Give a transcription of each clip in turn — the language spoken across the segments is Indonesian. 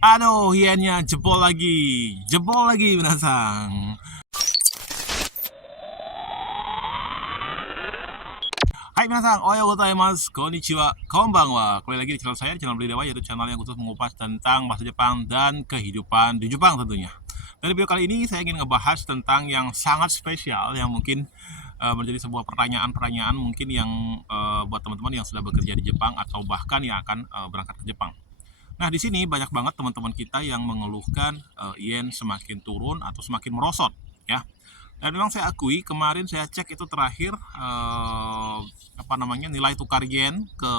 Aduh, yennya jebol lagi minasang. Hai minasang, ohayo gozaimasu, konnichiwa, konbanwa. Kembali lagi di channel saya, channel Beli Dewa, yaitu channel yang khusus mengupas tentang bahasa Jepang dan kehidupan di Jepang tentunya. Dari video kali ini saya ingin ngebahas tentang yang sangat spesial yang mungkin menjadi sebuah pertanyaan-pertanyaan mungkin yang buat teman-teman yang sudah bekerja di Jepang atau bahkan yang akan berangkat ke Jepang. Nah, di sini banyak banget teman-teman kita yang mengeluhkan yen semakin turun atau semakin merosot, ya. Dan memang saya akui kemarin saya cek itu terakhir nilai tukar yen ke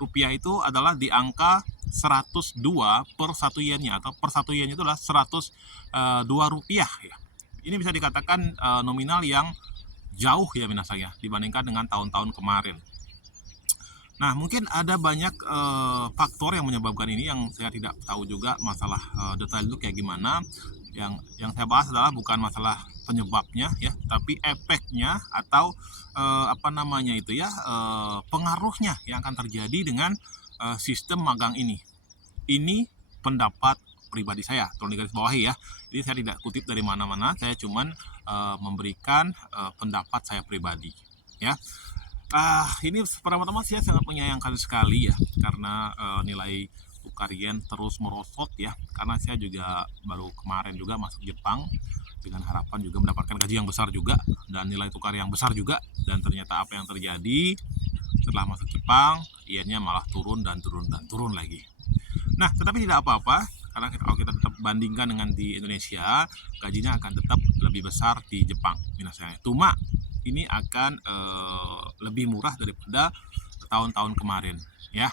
rupiah itu adalah di angka 102 per 1 yennya, atau per 1 yen itu adalah 102 rupiah ya. Ini bisa dikatakan nominal yang jauh ya minasang ya dibandingkan dengan tahun-tahun kemarin. Nah, mungkin ada banyak faktor yang menyebabkan ini yang saya tidak tahu juga masalah detail itu kayak gimana. Yang saya bahas adalah bukan masalah penyebabnya ya, tapi efeknya atau pengaruhnya yang akan terjadi dengan sistem magang ini. Ini pendapat pribadi saya, tolong digaris bawahi ya. Jadi saya tidak kutip dari mana-mana, saya cuman memberikan pendapat saya pribadi ya. Ini pertama-tama saya sangat menyayangkan sekali ya, karena nilai tukar yen terus merosot ya, karena saya juga baru kemarin juga masuk Jepang dengan harapan juga mendapatkan gaji yang besar juga dan nilai tukar yang besar juga, dan ternyata apa yang terjadi setelah masuk Jepang, yennya malah turun dan turun dan turun lagi. Nah, tetapi tidak apa-apa, karena kalau kita tetap bandingkan dengan di Indonesia, gajinya akan tetap lebih besar di Jepang. Cuma ini akan lebih murah daripada tahun-tahun kemarin, ya.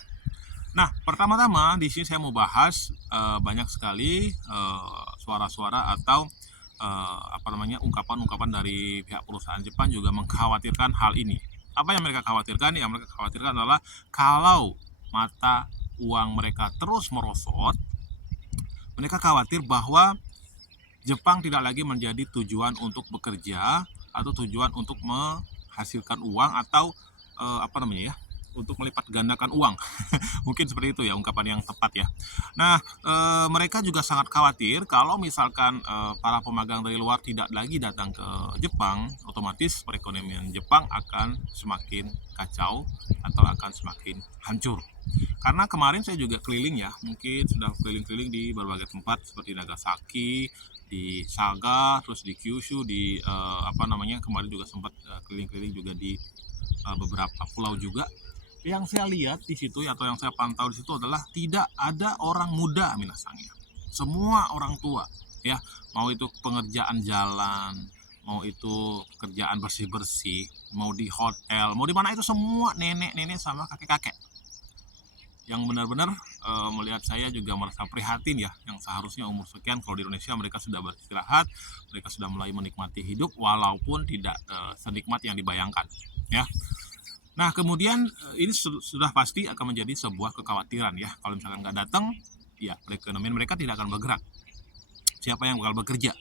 Nah, pertama-tama di sini saya mau bahas banyak sekali suara-suara atau ungkapan-ungkapan dari pihak perusahaan Jepang juga mengkhawatirkan hal ini. Apa yang mereka khawatirkan? Yang mereka khawatirkan adalah kalau mata uang mereka terus merosot, mereka khawatir bahwa Jepang tidak lagi menjadi tujuan untuk bekerja atau tujuan untuk menghasilkan uang atau untuk melipat gandakan uang. Mungkin seperti itu ya ungkapan yang tepat ya. Nah, mereka juga sangat khawatir kalau misalkan para pemagang dari luar tidak lagi datang ke Jepang, otomatis perekonomian Jepang akan semakin kacau atau akan semakin hancur. Karena kemarin saya juga keliling ya, mungkin sudah keliling-keliling di berbagai tempat seperti Nagasaki, di Saga, terus di Kyushu, di kemarin juga sempat keliling-keliling juga di beberapa pulau juga. Yang saya lihat di situ atau yang saya pantau di situ adalah tidak ada orang muda minasangnya. Semua orang tua ya, mau itu pengerjaan jalan, mau itu pekerjaan bersih-bersih, mau di hotel, mau di mana, itu semua nenek-nenek sama kakek-kakek. Yang benar-benar melihat saya juga merasa prihatin ya, yang seharusnya umur sekian kalau di Indonesia mereka sudah beristirahat, mereka sudah mulai menikmati hidup walaupun tidak senikmat yang dibayangkan ya. Nah, kemudian ini sudah pasti akan menjadi sebuah kekhawatiran ya, kalau misalkan nggak datang ya perekonomian mereka tidak akan bergerak. Siapa yang bakal bekerja?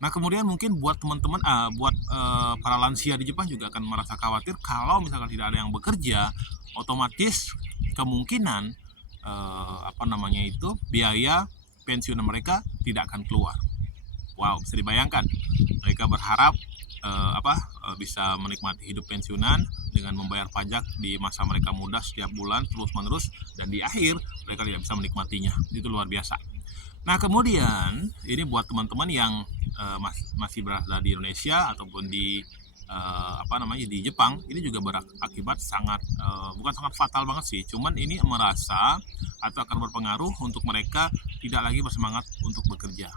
Nah, kemudian mungkin buat teman-teman para lansia di Jepang juga akan merasa khawatir kalau misalkan tidak ada yang bekerja, otomatis kemungkinan biaya pensiun mereka tidak akan keluar. Wow, bisa dibayangkan. Mereka berharap bisa menikmati hidup pensiunan dengan membayar pajak di masa mereka muda setiap bulan terus-menerus, dan di akhir mereka tidak bisa menikmatinya. Itu luar biasa. Nah, kemudian ini buat teman-teman yang masih berada di Indonesia ataupun di di Jepang, ini juga berakibat bukan sangat fatal banget sih, cuman ini merasa atau akan berpengaruh untuk mereka tidak lagi bersemangat untuk bekerja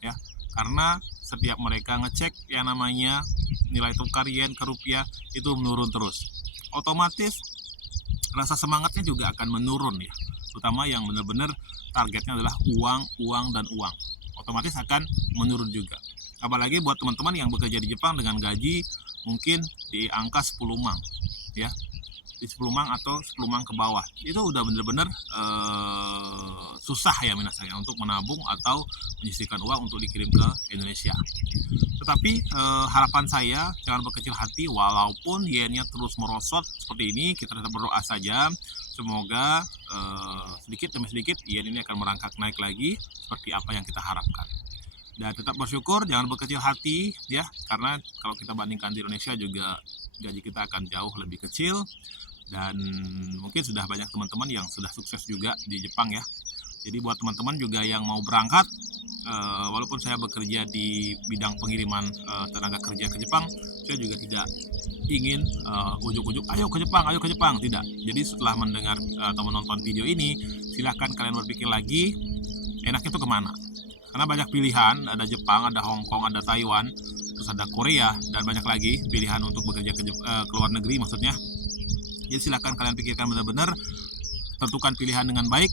ya, karena setiap mereka ngecek yang namanya nilai tukar yen ke rupiah itu menurun terus, otomatis rasa semangatnya juga akan menurun ya, terutama yang benar-benar targetnya adalah uang dan uang, otomatis akan menurun juga. Apalagi buat teman-teman yang bekerja di Jepang dengan gaji mungkin di angka 10 mang ya, di 10 mang atau 10 mang ke bawah, itu udah bener-bener susah ya minasanya untuk menabung atau menyisihkan uang untuk dikirim ke Indonesia. Tetapi harapan saya jangan berkecil hati, walaupun yennya terus merosot seperti ini, kita tetap berdoa saja semoga sedikit demi sedikit yen ini akan merangkak naik lagi seperti apa yang kita harapkan. Dan tetap bersyukur, jangan berkecil hati ya, karena kalau kita bandingkan di Indonesia juga gaji kita akan jauh lebih kecil. Dan mungkin sudah banyak teman-teman yang sudah sukses juga di Jepang ya. Jadi buat teman-teman juga yang mau berangkat, walaupun saya bekerja di bidang pengiriman tenaga kerja ke Jepang, saya juga tidak ingin ujuk-ujuk ayo ke Jepang, tidak. Jadi setelah mendengar atau menonton video ini, silahkan kalian berpikir lagi, enaknya itu kemana? Karena banyak pilihan, ada Jepang, ada Hong Kong, ada Taiwan, terus ada Korea, dan banyak lagi pilihan untuk bekerja ke luar negeri maksudnya. Jadi silahkan kalian pikirkan benar-benar, tentukan pilihan dengan baik,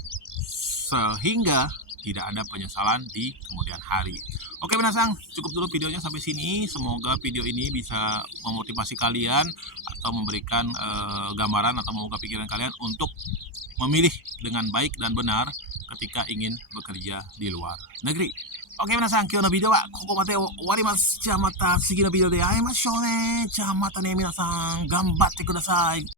sehingga tidak ada penyesalan di kemudian hari. Oke Minasang, cukup dulu videonya sampai sini. Semoga video ini bisa memotivasi kalian atau memberikan gambaran atau membuka pikiran kalian untuk memilih dengan baik dan benar ketika ingin bekerja di luar negeri. Oke Minasang,今日のビデオはここまで終わります。じゃあまた次のビデオで会いましょうね。じゃあまたね皆さん、頑張ってください。